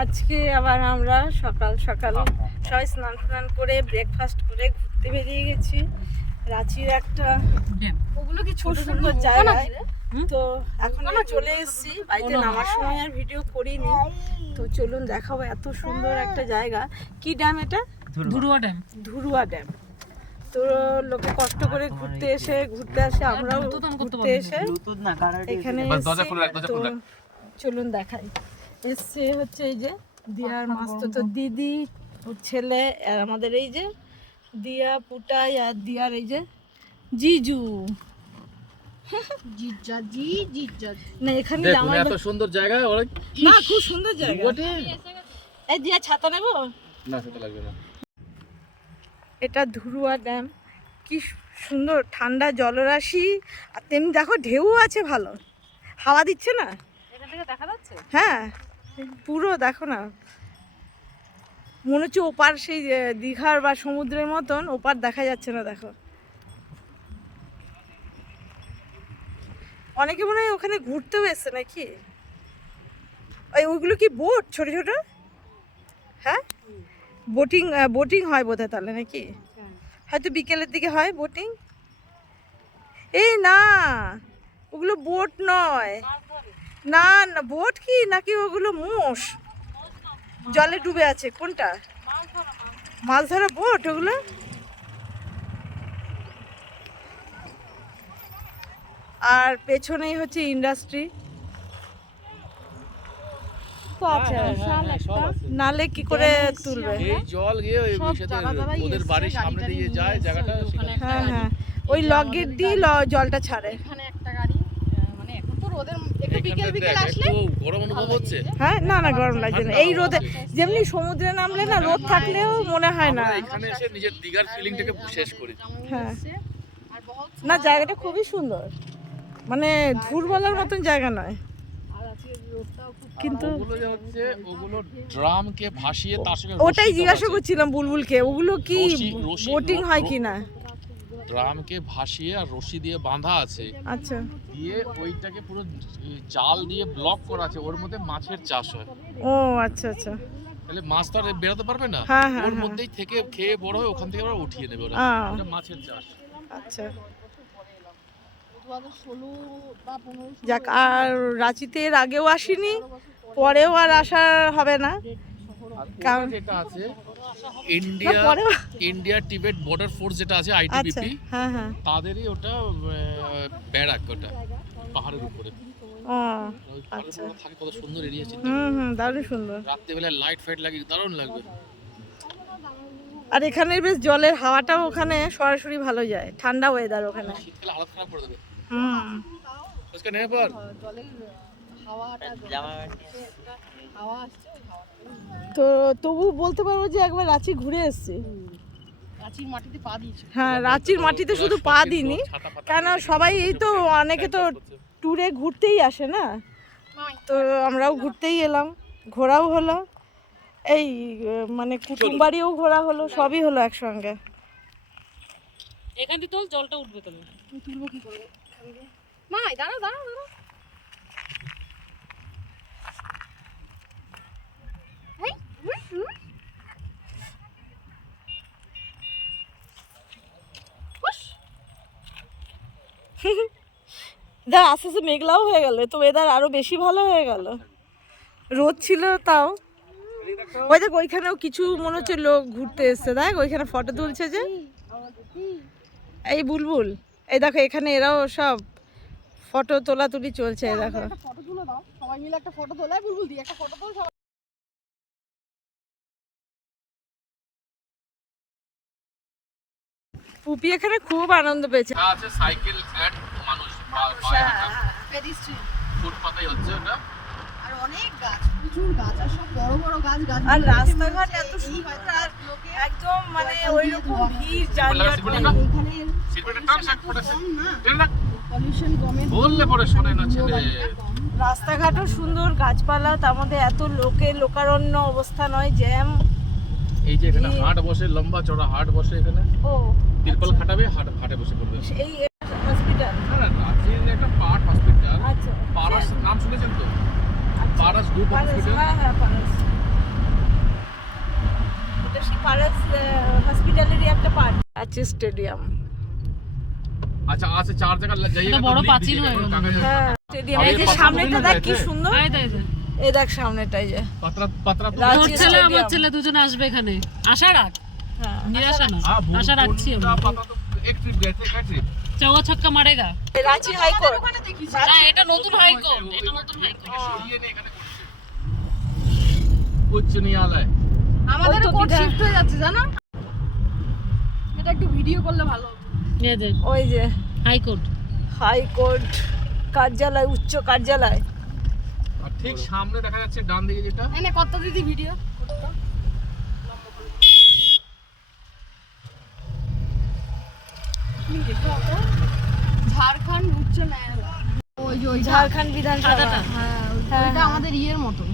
আজকে আবার আমরা সকাল সকাল সবাই স্নান করে ব্রেকফাস্ট করে ঘুরতে বেরিয়ে গেছি রাঁচির একটা ওগুলো কি ছোট সুন্দর জায়গায়। তো এখন চলে এসেছি, বাড়িতে নামার সময় আর ভিডিও করিনি। তো চলুন দেখাবো এত সুন্দর একটা জায়গা। কি ড্যাম এটা? ধুরুয়া ড্যাম। ধুরুয়া ড্যাম। তো লোকে কষ্ট করে ঘুরতে আসে, আমরাও ঘুরতে এসে এখানে তো চলুন দেখাই। এসছে হচ্ছে এই যে দিয়ার মাস্তুতো দিদি, ওর ছেলে, আর আমাদের এই যে দিয়া পুটাই, আর দিয়ার এই যে জিজু। না এখানে এত সুন্দর জায়গা, না খুব সুন্দর জায়গা। এই দিয়া ছাতা নেব না, সেটা লাগবে না। এটা ধুরুয়া ড্যাম, কি সুন্দর ঠান্ডা জলরাশি, আর তেমনি দেখো ঢেউ আছে, ভালো হাওয়া দিচ্ছে না এখান থেকে দেখা যাচ্ছে। হ্যাঁ পুরো দেখো না, মনে হচ্ছে ওপার সেই দীঘার বা সমুদ্রের মতন, ওপার দেখা যাচ্ছে না। দেখো অনেকে মনে হয় ওখানে ঘুরতেও এসছে নাকি। ওইগুলো কি বোট ছোট ছোট? হ্যাঁ বোটিং হয় বোধহয় তাহলে নাকি, হয়তো বিকেলের দিকে হয় বোটিং। এই না ওগুলো বোট নয়, না না বোট কি নাকি ওগুলো মোষ জলে ডুবে আছে। কোনটা? মাছ ধরা বোট ওগুলো। আর পেছনেই হচ্ছে ইন্ডাস্ট্রি। নালে কি করে তুলবে? এই জল গিয়ে ওদের বাড়ির সামনে দিয়ে যায় জায়গাটা। হ্যাঁ হ্যাঁ, ওই লক গেট দিয়ে জলটা ছাড়ে। এখানে একটা গাড়ি, মানে এখন তো রোদের একটু বিকেল আসলে গরম অনুভব হচ্ছে। হ্যাঁ না না গরম লাগছে না এই রোদে, যেমনি সমুদ্রে নামলে না রোদ থাকলেও মনে হয় না। এখানে এসে নিজের দিঘার ফিলিংটাকে শেষ করি। হ্যাঁ না জায়গাটা খুবই সুন্দর, মানে ধুর বলার মতন জায়গা নয়, কিন্তু ওগুলো ড্রামকে ভাসিয়ে তার সঙ্গে ওটাই জিজ্ঞাসা করছিলাম বুলবুলকে, ওগুলো কি বোটিং হয় কি না। ড্রামকে ভাসিয়ে আর রশি দিয়ে বাঁধা আছে, আচ্ছা দিয়ে ওইটাকে পুরো জাল দিয়ে ব্লক করা আছে, ওর মধ্যে মাছের চাষ হয়। ও আচ্ছা আচ্ছা, তাহলে মাছ তো আর বেরোতে পারবে না, হ্যাঁ হ্যাঁ ওর মধ্যেই থেকে খেয়ে বড় হয়, ওখান থেকে আবার উঠিয়ে নেবে ওরা। এটা মাছের চাষ। আচ্ছা যাক, আর রাঁচিতে এর আগেও আসিনি, পরেও আর আসা হবে না, কারণ যেটা আছে না পরেও। ইন্ডিয়া টিবেট বর্ডার ফোর্স যেটা আছে আচ্ছা আইটিবিপি, হ্যাঁ হ্যাঁ তাদেরই ওটা ব্যারাক, ওটা পাহাড়ের উপরে। ও আচ্ছা, থাকে কত সুন্দর এরিয়া ছিল। দারুণ সুন্দর, রাত্রিবেলা লাইট ফাইট লাগিয়ে দারুণ লাগবে। আর এখানের বেশ জলের হাওয়াটাও ওখানে সরাসরি ভালো যায়, ঠান্ডা ওয়েদার ওখানে। শীতকালে হালত খারাপ করে দেবে। হুম আজকে নেই পর জলের হাওয়াটা হাওয়া আসছে, তো তবু বলতে পারবো যে একবার রাঁচি ঘুরে এসেছি। রাঁচির মাটিতে পা দিয়েছে। হ্যাঁ রাঁচির মাটিতে শুধু পা দিইনি, কেন সবাই এই তো অনেকে তো ট্যুরে ঘুরতেই আসে না, তো আমরাও ঘুরতেই এলাম, ঘোরাও হলো, এই মানে কুটুম বাড়িও ঘোরা হলো, সবই হলো একসঙ্গে। এখান থেকে তোল, জলটা উঠবে তবে। তুমি তুলবো কি করবে? মাই দাঁড়াও দাঁড়াও দাঁড়াও। দেখ আস্তে আস্তে মেঘলাও হয়ে গেল, তো ওয়েদার আরো বেশি ভালো হয়ে গেল। রোদ ছিল তাও। ওই দেখ ওইখানেও কিছু মনে হচ্ছে লোক ঘুরতে এসছে, দেখ ওইখানে ফটো তুলছে যে এই বুলবুল, এই দেখো এখানে এরাও সব ফটো তোলাতুলি চলছে। এই দেখো ফটো তুলে দাও, সবাই মিলে একটা ফটো তোলাই, বুলবুল দি একটা ফটো তোল। পুপি এখানে খুব আনন্দ পেয়েছে। আছে সাইকেল ফ্ল্যাট, মানুষ ফুটপাতেই হচ্ছে ওটা। আর অনেক গাছ, প্রচুর গাছ, আর সব বড় বড় গাছ। আর রাস্তাঘাট এত সুন্দর, আর একদম মানে ওইরকম ভিড় যানজট নেই। পলিউশন কমে বললে পরে শোনে না ছেলে। রাস্তাঘাটও সুন্দর, গাছপালা, তার মধ্যে এত লোকারণ্য অবস্থা নয়, জ্যাম। এই যে এখানে হাট বসে, লম্বা চড়া হাট বসে এখানে। ও তিরপল খাটাবে, হাটে বসে পড়বে। এই হসপিটাল, না রাঁচির একটা পার্ট হসপিটাল। আচ্ছা পারাস নাম শুনেছেন তো? Paras group hospital. হ্যাঁ হ্যাঁ পারাস। এটা সেই পারাস হসপিটালেরই একটা পার্ট আছে, স্টেডিয়াম। আচ্ছা আছে 4 জায়গা জায়গা এটা বড় পাঁচিল হয়ে গেল। হ্যাঁ স্টেডিয়াম। এই যে সামনেটা দেখ কি সুন্দর, এই দেখ এই দেখ সামনেটাই যে পাতরা পাতরা রাজি তোর ছেলে আমার স্টেডিয়াম। ছেলে দুজন আসবে এখানে, আশা রাখ, হ্যাঁ নিরাশা না, আশা রাখছি আমি। পাতা তো এক ট্রিপ গেছে কাছে চৌকা ছক্কা মারেগা। রাঁচি হাইকোর্ট। না এটা নতুন হাইকোর্ট, এটা নতুন হাইকোর্ট। সরিয়ে নে এখানে উচ্চ ন্যায়ালয়। আমাদের ওই তো কোর্ট বিধান- শিফট হয়ে যাচ্ছে জানো, এটা একটু ভিডিও করলে ভালো হতো। এই যে ওই যে হাইকোর্ট, হাইকোর্ট কার্যালয়, উচ্চ কার্যালয়। আর ঠিক সামনে দেখা যাচ্ছে ডান দিকে যেটা এনে কত দিদি ভিডিও ঝাড়খণ্ড উচ্চ ন্যায়ালয়। ওই যে ওইটা ঝাড়খণ্ড বিধানসভা। সাদাটা। হ্যাঁ ওইটা আমাদের ইয়ের মতো,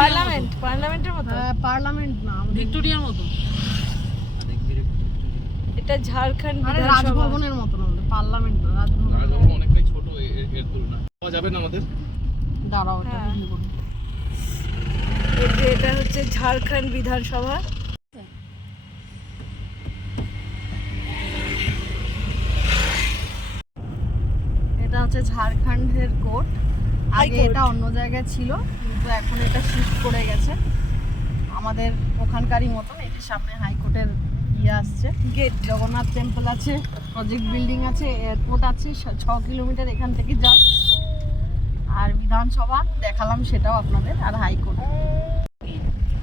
পার্লামেন্ট, পার্লামেন্টের মতো। পার্লামেন্ট না, ভিক্টোরিয়ার মতো। এটা ঝাড়খণ্ড আরে বিধানসভা। রাজভবনের মতো না, পার্লামেন্ট না, রাজভবন। রাজভবন অনেকটাই ছোট এর তুলনায়। পাওয়া যাবে না আমাদের দাঁড়াও এটা হ্যাঁ। ভিডিও করব। এই যে এটা হচ্ছে ঝাড়খণ্ড বিধানসভা। এটা হচ্ছে ঝাড়খণ্ডের কোর্ট। আগে হাইকোর্ট। এটা অন্য জায়গায় ছিল, কিন্তু এখন এটা শিফট করে গেছে আমাদের ওখানকারই মতন। এই যে সামনে হাইকোর্টের ইয়ে আসছে, গেট। জগন্নাথ টেম্পল আছে, প্রজেক্ট বিল্ডিং আছে, এয়ারপোর্ট আছে 6 কিলোমিটার এখান থেকে যাস। আর বিধানসভা দেখালাম সেটাও আপনাদের, আর হাইকোর্ট।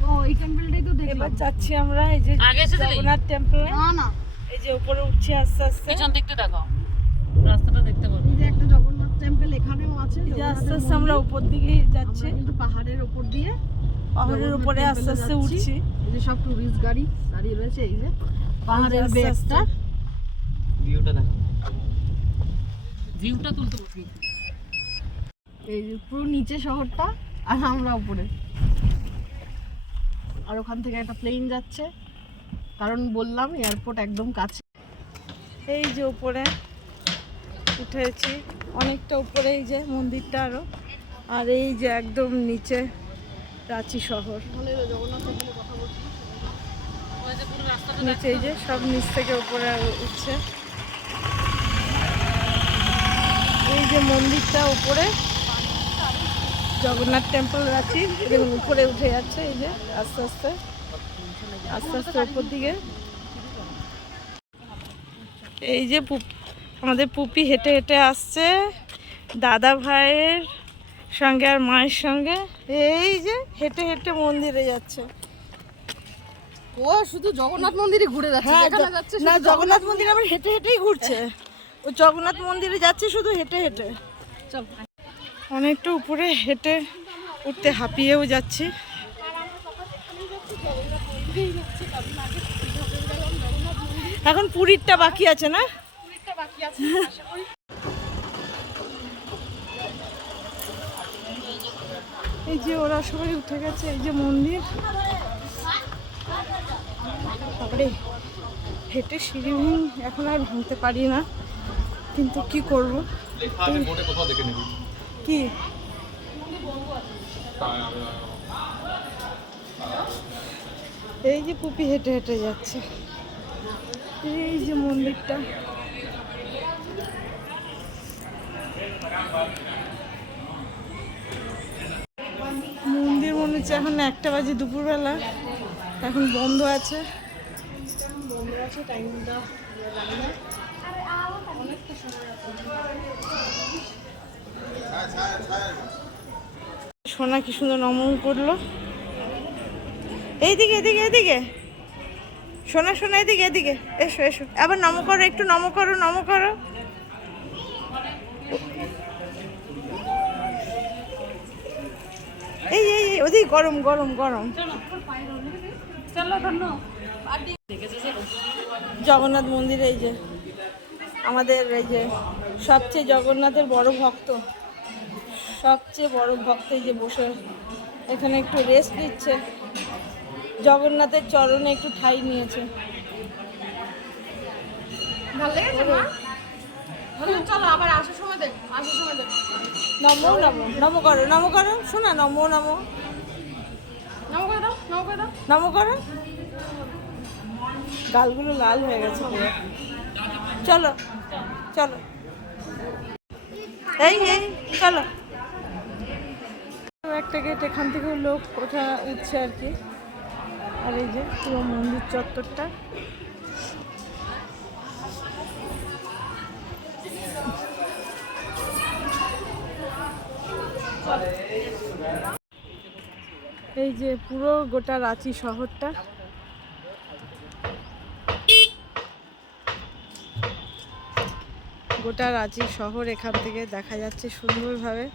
তো এই টেম্পলটাই তো এবার দেখলাম। যাচ্ছি আমরা এই যে আগে এসেছিলি? জগন্নাথ টেম্পলে। না না, এই যে উপরে উঠছি আস্তে আস্তে। পিছন দিকটা দেখাও, রাস্তাটা দেখতে পারো। এই যে একটা জগন্নাথ টেম্পল এখানেও আছে। এই যে আস্তে জগন্নাথের আস্তে আমরা মন্দির। উপর দিকে যাচ্ছি, আমরা কিন্তু পাহাড়ের উপর দিয়ে পাহাড়ের জগন্নাথ উপরে আস্তে টেম্পলে আস্তে যাচ্ছি। উঠছি। এই যে সব টুরিস্ট গাড়ি দাঁড়িয়ে রয়েছে, এই যে পাহাড়ের আস্তে বেগটা, আস্তে। ভিউটা দেখো, ভিউটা তুলতে পারছি। এই যে পুরো নিচে শহরটা, আর আমরা উপরে। আর ওখান থেকে একটা প্লেন যাচ্ছে, কারণ বললাম এয়ারপোর্ট একদম কাছে। এই যে উপরে উঠেছি, অনেকটা উপরে এই যে মন্দিরটা আরো, আর এই যে একদম নিচে রাঁচি শহর। বলে জগন্নাথ টেম্পলের কথা বলছি। ওই যে পুরো রাস্তাটা নিচে এই যে সব নিচ থেকে উপরে উঠছে। এই যে মন্দিরটা উপরে, জগন্নাথ টেম্পল রাঁচি, এবং উপরে উঠে যাচ্ছে এই যে আস্তে আস্তে আস্তে আস্তে উপর দিকে। এই যে আমাদের পুপি হেঁটে হেঁটে আসছে দাদা ভাইয়ের সঙ্গে আর মায়ের সঙ্গে। এই যে হেঁটে হেঁটে মন্দিরে যাচ্ছে। ও শুধু জগন্নাথ মন্দিরই ঘুরে যাচ্ছে, হ্যাঁ, যেখানে যাচ্ছে না শুধু জগন্নাথ মন্দির আবার হেঁটে হেঁটেই ঘুরছে। ও জগন্নাথ মন্দিরে যাচ্ছে শুধু হেঁটে হেঁটে। চল। অনেকটা উপরে হেঁটে উঠতে হাঁপিয়েও যাচ্ছি। এখন পুরীরটা বাকি আছে না? এই যে ওরা সবাই উঠে গেছে, এই যে মন্দির। তারপরে হেঁটে সিঁড়ি এখন আর ভাঙতে পারি না, কিন্তু কি করব। বোর্ডে কোথাও দেখে নিবি কি এই যে পুপি হেঁটে হেঁটে যাচ্ছে, এই যে মন্দিরটা। মন্দির মনে হচ্ছে এখন 1টা বাজে দুপুরবেলা, এখন বন্ধ আছে। টাইমটা সোনা কি সুন্দর নমন করলো। এইদিকে এদিকে এদিকে সোনা সোনা, এদিকে এদিকে এসো এসো, আবার নম করো, একটু নম করো, নম করো। এই এই এই ওদিকে গরম গরম গরম। জগন্নাথ মন্দির, এই যে আমাদের এই যে সবচেয়ে জগন্নাথের বড় ভক্ত, সবচেয়ে বড় ভক্ত এই যে বসে এখানে একটু রেস্ট নিচ্ছে, জগন্নাথের চরণে একটু ঠাঁই নিয়েছে। ভালো লেগেছে মা? চলো আবার আসার সময় দেখ, আসার সময় দেখ। নমো নমো, নমো করো, নমো করো, শোনা, নমো নমো। নাম করে দাও। নমো করো। গালগুলো লাল হয়ে গেছে পুরো। চলো চলো, এই এই চলো। একটা গেট, এখান থেকে লোক ওঠা উঠছে আর কি। আর এই যে পুরো মন্দির চত্বরটা। এই যে পুরো গোটা রাঁচি শহরটা। গোটা রাঁচি শহর এখান থেকে দেখা যাচ্ছে সুন্দরভাবে।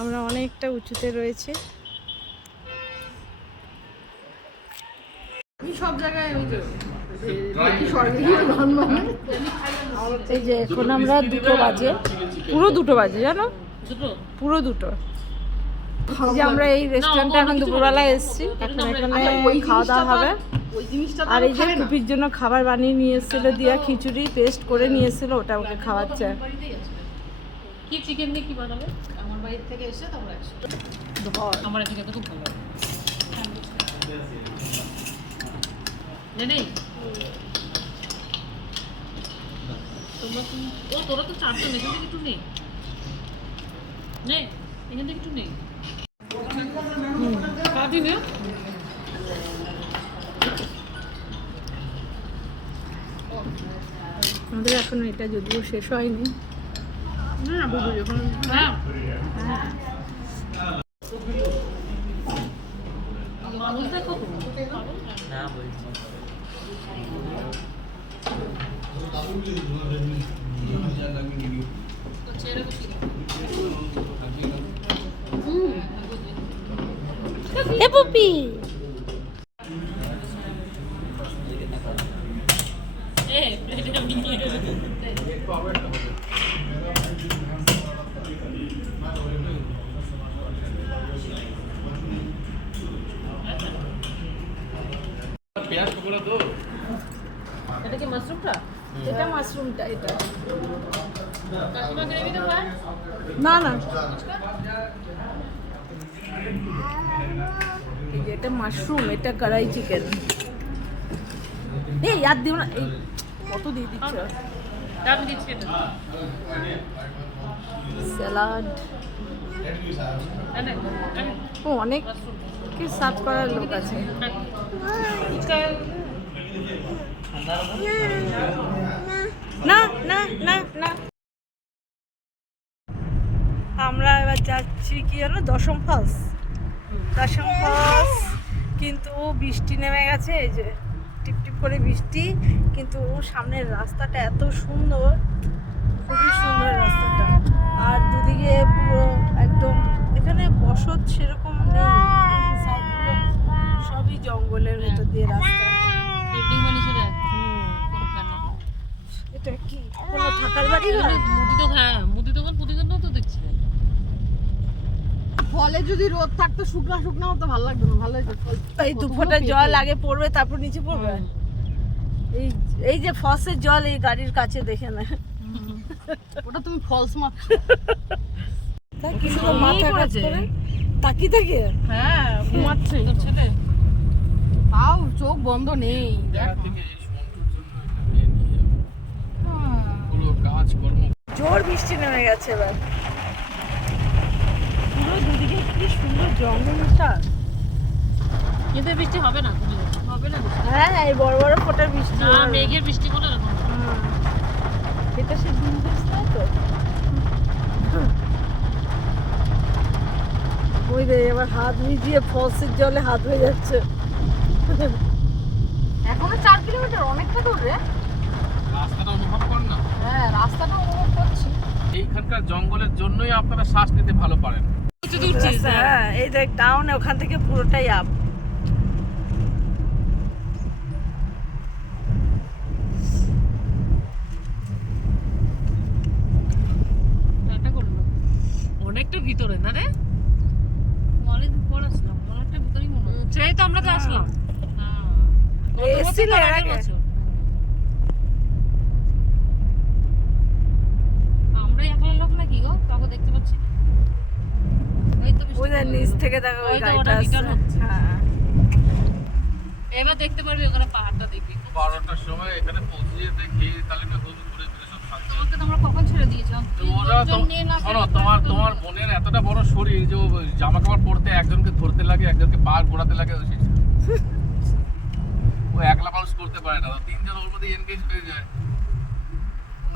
আমরা অনেকটা উঁচুতে রয়েছে। সব জায়গায় ওই যে এই যে এখন আমরা 2টো বাজে, পুরো 2টো বাজে জানো, পুরো 2টো। এই যে আমরা এই রেস্টুরেন্টে এখন দুপুরবেলায় এসেছি, এখন এখানে খাওয়া দাওয়া হবে। আর এই যে টুপির জন্য খাবার বানিয়ে নিয়ে এসেছিল দিয়া, খিচুড়ি পেস্ট করে নিয়ে এসেছিল, ওটা ওকে খাওয়াচ্ছে। কি চিকেন দিয়ে কি বানাবে? আমার বাড়ি থেকে এসে তোমরা আমার এখানে তো খুব ভালো নেই। তোরা তো 4জন, এখান থেকে একটু নেই, এখান থেকে একটু নেই। কাটি না আমাদের এখনো এটা যদিও শেষ হয়নি। না বুঝো যখন হ্যাঁ না বলছি এ পুপি পেঁয়াজ পকোড়া তো। এটা কি মাশরুমটা? এটা মাশরুমটা, এটা কাকিমা গ্রেভি তো হয় না না, এই যে এটা মাশরুম, এটা কড়াই চিকেন। এই আর দিও না, এই কত দিয়ে দিচ্ছ। আমি দিচ্ছি এটা স্যালাড, আমি ও অনেক কি সার্ভ করার লোক আছে। না না না না, আমরা এবার যাচ্ছি কি জানো, দশম ফলস। দশম ফলস কিন্তু বৃষ্টি নেমে গেছে, এই যে টিপ টিপ করে বৃষ্টি, কিন্তু সামনের রাস্তাটা এত সুন্দর, খুবই সুন্দর রাস্তাটা। আর দুদিকে পুরো একদম, এখানে বসত সেরকম নেই, সাইডগুলো সবই জঙ্গলের ভেতর দিয়ে রাস্তা। বিল্ডিং বানিয়েছে রে এটা কি কোনো থাকার বাড়ি না? মুদি তো হ্যাঁ মুদি দোকান প্রতিদিনও তো দেখছি। ফলে যদি রোদ থাকতো শুকনা শুকনা হতো ভালো লাগতো না। ভালো হয়েছে ফল, এই 2 ফোঁটা জল আগে পড়বে, তারপর নিচে পড়বে। এই এই যে ফসের জল এই গাড়ির কাছে দেখে না, ওটা তুমি ফলস মারছো। কি সুন্দর মাথা কাজ করে তাকি থাকে। হ্যাঁ ঘুমাচ্ছে তোর ছেলে তাও চোখ বন্ধ নেই। পুরো কাজকর্ম। জোর বৃষ্টি নেমে গেছে এবার, পুরো দুদিকে কি সুন্দর জঙ্গলটা। এতে বৃষ্টি হবে না, হবে না বৃষ্টি। হ্যাঁ এই বড় বড় ফোঁটা বৃষ্টি। না মেঘের বৃষ্টি কোনো রকম এটা সে দিন তাই তো। ওই রে এবার হাত ভিজিয়ে ফলসের জলে হাত হয়ে যাচ্ছে। এখনো 4 কিলোমিটার, অনেকটা দূর রে। রাস্তাটা অনুভব কর না। হ্যাঁ রাস্তাটা অনুভব করছি। এইখানকার জঙ্গলের জন্যই আপনারা শ্বাস নিতে ভালো পারেন। হ্যাঁ এই দেখ ডাউন, ওখান থেকে পুরোটাই আপ। অনেকটা ভিতরে না রে, অনেকদিন পর আসলাম, অনেকটা ভিতরেই মনে হয়। সেই তো আমরা তো আসলাম এসেছিলে এর আগে? বছর নিচ থেকে দেখো ওই ওই তো গাড়িটা ওটা আসছে। return হচ্ছে। হ্যাঁ এবার দেখতে পারবি ওখানে পাহাড়টা দেখবি। 12টার সময় এখানে পৌঁছে যেতে খেয়ে তাহলে না ঘুরে ঘুরে সব শান্তি হবে। তোমাকে তোমরা কখন ছেড়ে দিয়েছো? তো ওরা তো শোনো, তোমার বোনের এতটা বড় শরীর যে ও জামা কাপড় পরতে একজনকে ধরতে লাগে, একজনকে পা ঘোরাতে লাগে, ও একলা মানুষ করতে পারে না, তো তিনজন ওর মধ্যে এনগেজ হয়ে যায়।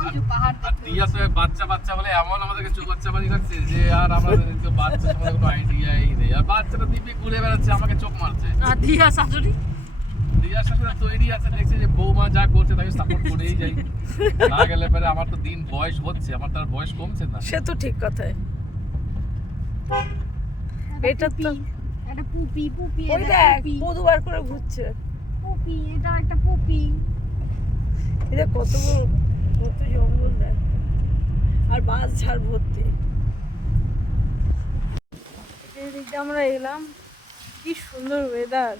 ওই যে পাহাড় আর দিয়া তো বাচ্চা বাচ্চা বলে এমন আমাদেরকে চোখ বাচ্চা বানিয়ে রাখছে যে আর আমাদের তো বাচ্চা সম্বন্ধে কোনো আইডিয়াই নেই। আর বাচ্চাটা দিব্যি ঘুরে বেড়াচ্ছে, আমাকে চোখ মারছে। আর দিয়া শাশুড়ি দিয়ার সাথে তৈরি আছে, দেখছে যে বৌমা যা করছে তাকে সাপোর্ট করেই যাই। না গেলে পরে আমার তো দিন বয়স হচ্ছে, আমার তার বয়স কমছে না। সে তো ঠিক কথাই। এটা তো একটা পুপি পুপি ওই দেখ দুবার করে ঘুরছে। পুপি, এটা একটা পুপি। এটা কত বড়, কত জঙ্গল দেখ, আর বাস ঝাড় ভর্তি। এদিকে আমরা এলাম, কি সুন্দর ওয়েদার,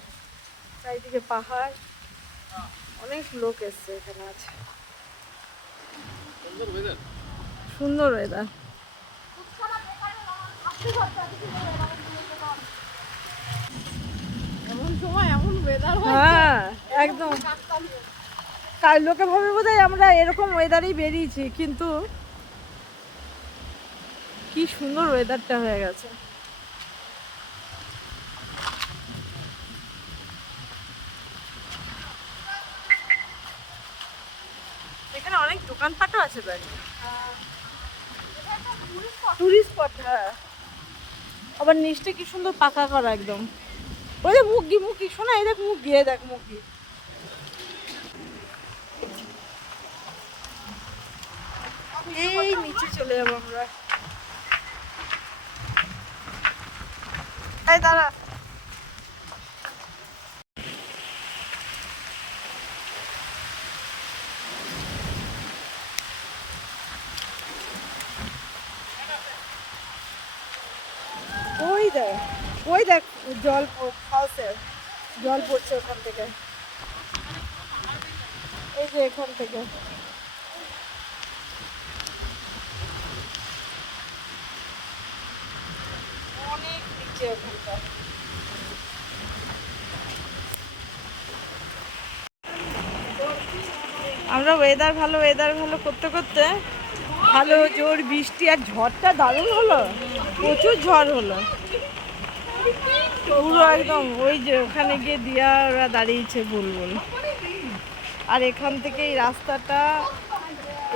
চারিদিকে পাহাড়, অনেক লোক এসছে এখানে আছে। সুন্দর weather। সুন্দর ওয়েদার। এমন সময় এমন ওয়েদার হয়, হ্যাঁ একদম, তাই লোকে ভাবে বোধহয় আমরা এরকম ওয়েদারেই বেরিয়েছি, কিন্তু কি সুন্দর ওয়েদারটা হয়ে গেছে। এখানে অনেক দোকানপাটও আছে তাই, টুরিস্ট স্পট। হ্যাঁ, আবার নিচটা কি সুন্দর পাকা করা একদম। ওই যে মুগি মুগি, শোনা এই দেখ মুগি, এই দেখ মুগি। এই নিচে চলে যাবো আমরা। এই দাঁড়া, ওই দেখ, ওই দেখ জল, ফলসের জল পড়ছে ওখান থেকে, এই যে এখান থেকে। অনেক নিচে ওখানটা। আমরা ওয়েদার ভালো করতে করতে ভালো জোর বৃষ্টি আর ঝড়টা দারুণ হলো, প্রচুর ঝড় হলো পুরো একদম। ওই যে ওখানে গিয়ে দিয়া ওরা দাঁড়িয়েছে বুলবুল, আর এখান থেকে এই রাস্তাটা,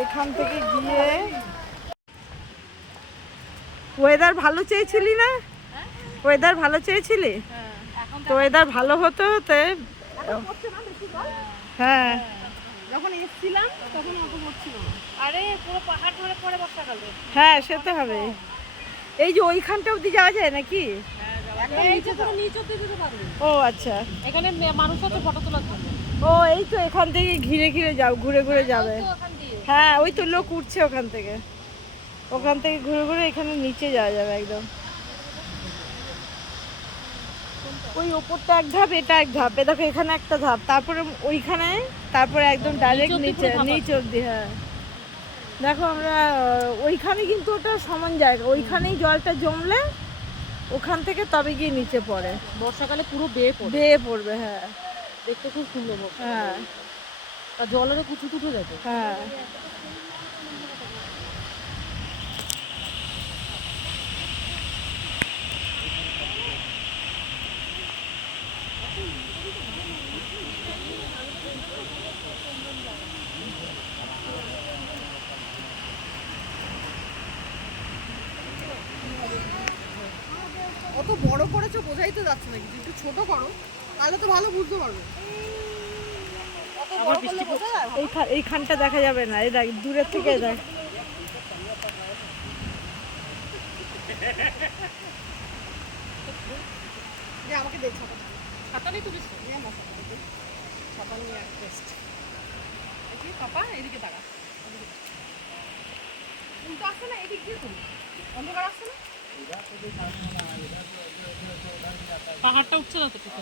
এখান থেকে গিয়ে। ওয়েদার ভালো চেয়েছিলি না? ওয়েদার ভালো চেয়েছিলি তো, ওয়েদার ভালো হতে হতে। হ্যাঁ যখন এসেছিলাম তখন অত পড়ছিল না। আরে পুরো পাহাড় ধরে পড়ে বর্ষাকালে। হ্যাঁ সে তো হবে। এই যে ওইখানটা অবধি যাওয়া যায় নাকি? এই যে তুমি নিচ অব্দি যেতে পারবে। ও আচ্ছা, এখানে মানুষ আছে ফটো তোলার জন্য। ও এই তো এখান থেকে ঘিরে ঘিরে যাও, ঘুরে ঘুরে যাবে। তো ওখান দিয়ে হ্যাঁ ওই তো লোক উঠছে ওখান থেকে, ওখান থেকে ঘুরে ঘুরে এখানে নিচে যাওয়া যাবে একদম। ওই ওপরটা এক ধাপ, এটা এক ধাপ, এ দেখো এখানে একটা ধাপ, তারপরে ওইখানে, তারপরে একদম ডাইরেক্ট নিচে, নিচ অব্দি। হ্যাঁ দেখো আমরা ওইখানে, কিন্তু ওটা সমান জায়গা, ওইখানেই জলটা জমলে ওখান থেকে তবে গিয়ে নিচে পড়ে, বর্ষাকালে পুরো বেয়ে পড়ে। বেয়ে পড়বে। হ্যাঁ দেখতে খুব সুন্দর বর্ষা। হ্যাঁ আর জলেরও কুচু টুটে যেত। হ্যাঁ। অত বড় করেছো বোঝাই তো যাচ্ছে না, কিন্তু একটু ছোট করো তাহলে তো ভালো বুঝতে পারবে। অত বড় করলে বোঝা যায়? এইখানটা দেখা যাবে না, এই দেখ দূরের থেকে দেখ। যে আমাকে দেখ ছাতা, ছাতা নেই তুলিস? নিয়ে আমার ছাতা নিয়ে এক টেস্ট। এই পাপা এদিকে তাকা, উল্টো আসছে না, এদিক দিয়ে তুমি অন্ধকার আসছে না। পাহাড়টা উঠছে না তো ঠিক।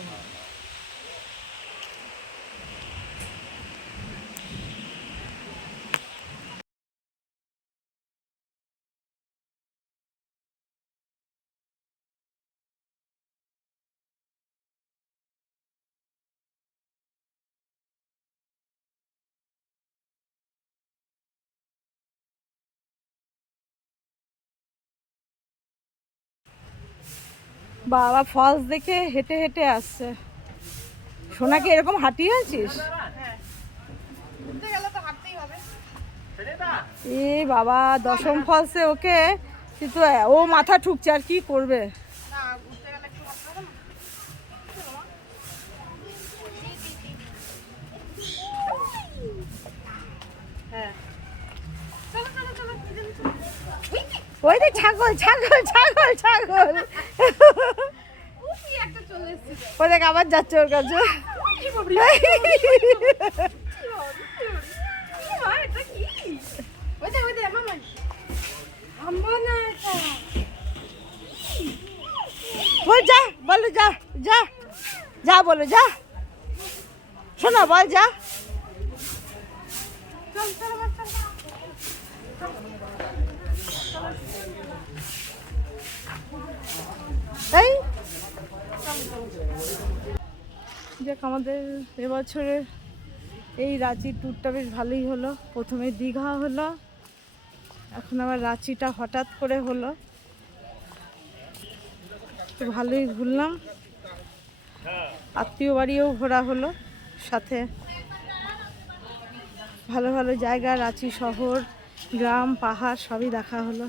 বাবা ফলস দেখে হেঁটে হেঁটে আসছে। সোনাকে এরকম হাঁটিয়ে আছিস? এ বাবা, দশম ফলসে ওকে কিন্তু ও মাথা ঠুকছে, আর কি করবে। ওই যে ছাগল ছাগল ছাগল ছাগল, ও দেখ আবার যাচ্ছে ওর কাছে। বল যা, বলো যা যা যা, বলো যা, শোনো বল যা। এই দেখ আমাদের এবছরের এই রাঁচির ট্যুরটা বেশ ভালোই হলো। প্রথমে দীঘা হলো, এখন আবার রাঁচিটা হঠাৎ করে হলো, তো ভালোই ঘুরলাম। আত্মীয় বাড়িও ঘোরা হলো, সাথে ভালো ভালো জায়গা, রাঁচি শহর, গ্রাম, পাহাড় সবই দেখা হলো।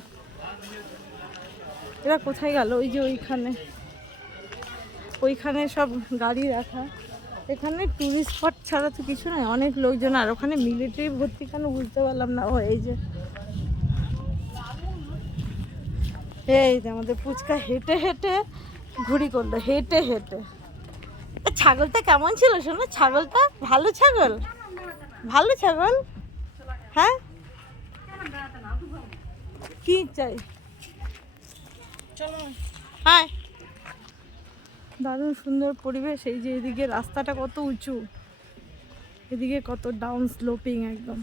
এরা কোথায় গেল? ওই যে ওইখানে সব গাড়ি রাখা। এখানে টুরিস্ট স্পট ছাড়া তো কিছু নয়, অনেক লোকজন। আর ওখানে মিলিটারি ভর্তি কেন বুঝতে পারলাম না। ও এই যে আমাদের পুচকা হেঁটে হেঁটে ঘুরি করলো, হেঁটে হেঁটে। ছাগলটা কেমন ছিল শোনো? ছাগলটা ভালো ছাগল, ভালো ছাগল। হ্যাঁ, কি চাই? চলো। হ্যাঁ, দারুণ সুন্দর পরিবেশ। এই যে এদিকে রাস্তাটা কত উঁচু, এদিকে কত ডাউন স্লোপিং একদম।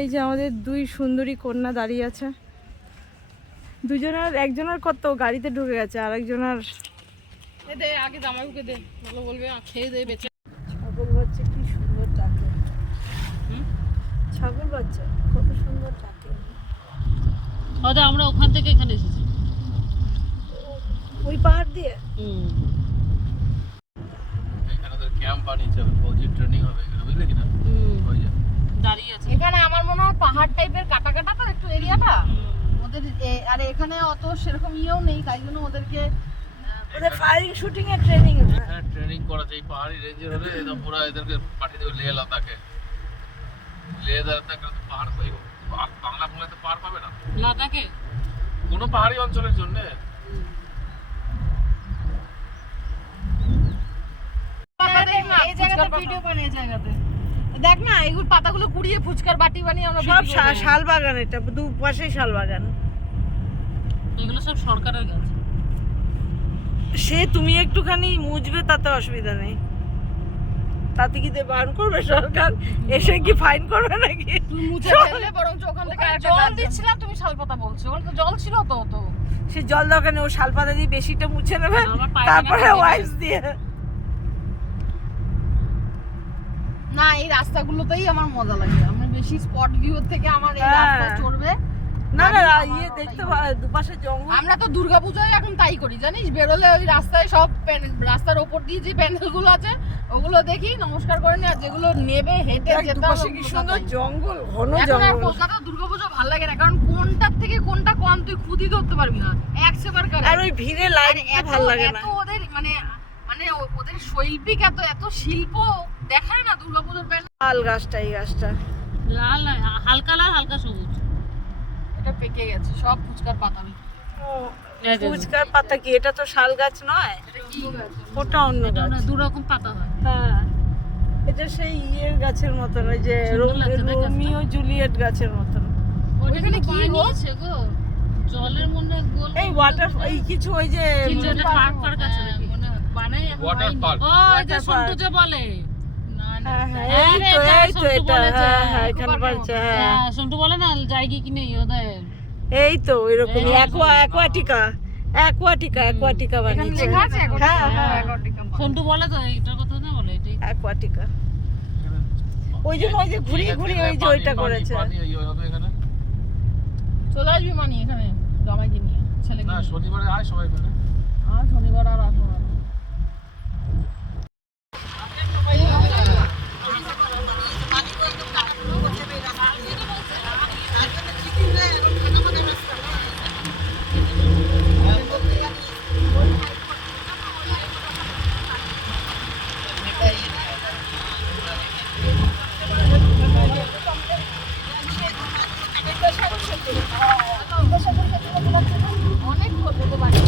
এই যে আমাদের দুই সুন্দরী কন্যা দাঁড়িয়ে আছে। দুজনের, একজনের কত গাড়িতে ঢুকে গেছে, আর একজনের দে আগে জামাইকে দে, ভালো বলবে খেয়ে দে বেঁচে। ছাগল বাচ্চা কি সুন্দর ডাকে। ছাগল বাচ্চা কত সুন্দর ডাকে। আচ্ছা, আমরা ওখান থেকে এখানে এসেছি, ওই পাহাড় দিয়ে। এখানে ওদের ক্যাম্প বানিয়েছে, ফৌজি ট্রেনিং হবে এখানে, বুঝলে কিনা? ওই যে দাঁড়িয়ে আছে এখানে আমার মনে হয় পাহাড় টাইপের কাটা কাটা তো একটু এরিয়াটা ওদের। আর এখানে অত সেরকম ইয়েও নেই, তাই জন্য ওদেরকে ওদের ফায়ারিং শুটিং এর ট্রেনিং। এখানে ট্রেনিং করাছে। এই পাহাড়ি রেঞ্জের হলে একদম পুরো এদেরকে পাঠিয়ে দেবে লেহ লাদাখে। লেহ লাদাখে তো পাহাড় পাই, বাংলা বাংলায় তো পাহাড় পাবে না লাদাখে কোনো পাহাড়ি অঞ্চলের জন্য। এই জায়গাতে ভিডিও বানিয়ে জায়গাতে দেখ না, এগুলো পাতাগুলো কুড়িয়ে ফুচকার বাটি বানিয়ে আমরা সব শাল বাগান, এটা দুপাশেই শাল বাগান। এগুলো সব সরকারের গাছ। সে তুমি একটুখানি মুছবে, তাতে অসুবিধা নেই। তাতে কি দিয়ে বারণ করবে সরকার? এসে কি ফাইন করবে নাকি? তুই মুছে ফেললে বরং ওখান থেকে আরেকটা জল গাছ দিচ্ছিলাম, তুমি শালপাতা বলছো। ওখানে তো জল ছিল তো। তো সে জল দরকার নেই, ও শালপাতা দিয়ে বেশিটা মুছে নেবে, আমার পায়খানা তারপরে করে ওয়াইপস দিয়ে। না, এই রাস্তাগুলোতেই আমার মজা লাগে। আমি বেশি স্পট ভিউ থেকে আমার এই হ্যাঁ। রাস্তায় চড়বে। না না, আমার ইয়ে ওটাই দেখতে ভালো। দুপাশে জঙ্গল। আমরা তো দুর্গাপূজায় এখন তাই করি জানিস, বেরোলে ওই রাস্তায় সব রাস্তার ওপর দিয়ে যে প্যান্ডেলগুলো আছে ওগুলো দেখি, নমস্কার করে নি। আর যেগুলো নেবে হেঁটে দেখ, যেতে দুপাশে কি সুন্দর জঙ্গল, ঘন এখন আর জঙ্গল। কলকাতা দুর্গাপুজো ভালো লাগে না, কারণ কোনটার থেকে কোনটা কোন তুই খুঁজি ধরতে পারবি না। এক সেবার কার আর ওই ভিড়ে লাইন ভালো লাগে না। এত ওদের মানে ওদের শৈল্পিক এত শিল্প দেখায় না দুর্গাপুজোর প্যান্ডেল। লাল গাছটা, এই গাছটা লাল হালকা লাল হালকা সবুজ, এটা পেকে গেছে সব ফুচকার পাতা। ফুচকার পাতা কি? এটা তো শাল গাছ নয়, ওটা অন্য এটা গাছ। দু রকম পাতা হয়। হ্যাঁ, এটা সেই ইয়ের গাছের মতন, ওই যে সুন্দর লাগছে না গাছটা? রোমিও জুলিয়েট গাছের মতন। ওইখানে কি বানিয়েছে গো? জলের মনে গোল এই ওয়াটার, এই কিছু ওই যে চিলড্রেনের পার্ক পার্ক আছে নাকি? বানাই এখন ওয়াটার হয়নি। পার্ক। ও এই যে সন্টু যে বলে। হ্যাঁ হ্যাঁ, হ্যাঁ এই রে, তো এটা এই তো সন্টু এটা, বলেছে। হ্যাঁ হ্যাঁ, এখানে বলছে। হ্যাঁ, হ্যাঁ, সন্টু বলে না জায়গা কি নেই ওদের। এই তো এরকম এই অ্যাকোয়াটিকা বানিয়েছে। লেখা আছে এখন? হ্যাঁ হ্যাঁ, সন্টু বলে তো এটার কথা না বলে এটাই। অ্যাকোয়াটিকা। ওই জন্য ওই যে ঘুরিয়ে ঘুরিয়ে ওই যে ওইটা করেছে। পানি এইভাবে এখানে আসবি মানি এখানে জামাইকে নিয়ে ছেলেকে না নিয়ে? শনিবারে আয় সবাই মিলে। আর শনিবার আর আসবো না। অনেক করবো তো বাড়ি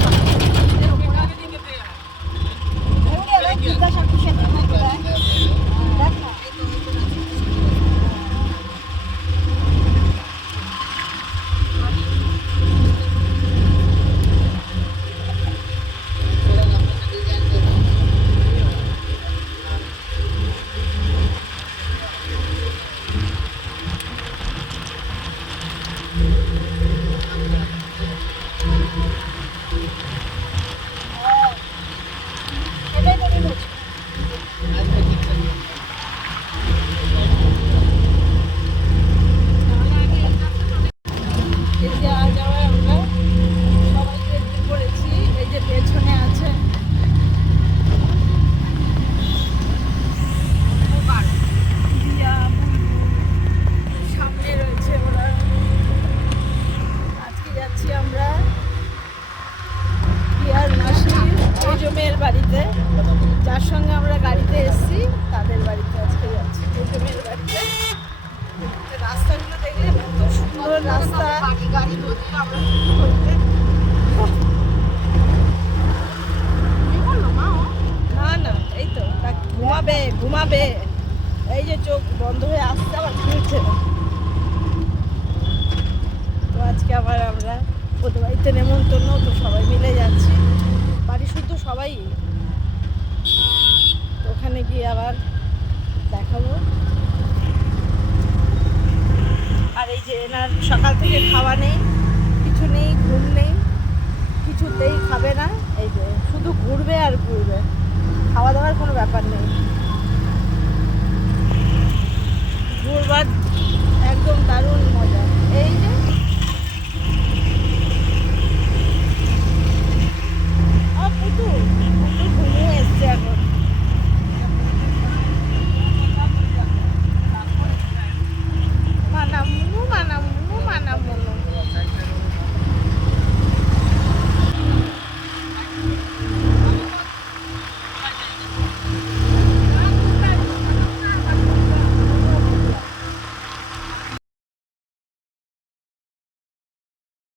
মেয়ের বাড়িতে, যার সঙ্গে আমরা গাড়িতে এসেছি তাদের বাড়িতে আজকে যাচ্ছি, মেয়ের বাড়িতে। রাস্তাগুলো দেখলে এত সুন্দর রাস্তা। না না এই তো ঘুমাবে ঘুমাবে, এই যে চোখ বন্ধ হয়ে আসছে আবার খুলছে। তো আজকে আবার আমরা ওদের বাড়িতে নেমন্তন্ন, তো সবাই মিলে যাচ্ছি, বাড়ি শুদ্ধ সবাই। তো ওখানে গিয়ে আবার দেখাবো। আর এই যে এনার সকাল থেকে খাওয়া নেই, কিছু নেই, ঘুম নেই, কিছুতেই খাবে না, এই যে শুধু ঘুরবে আর ঘুরবে, খাওয়া দাওয়ার কোনো ব্যাপার নেই, ঘুরবার একদম দারুণ মজা। এই যে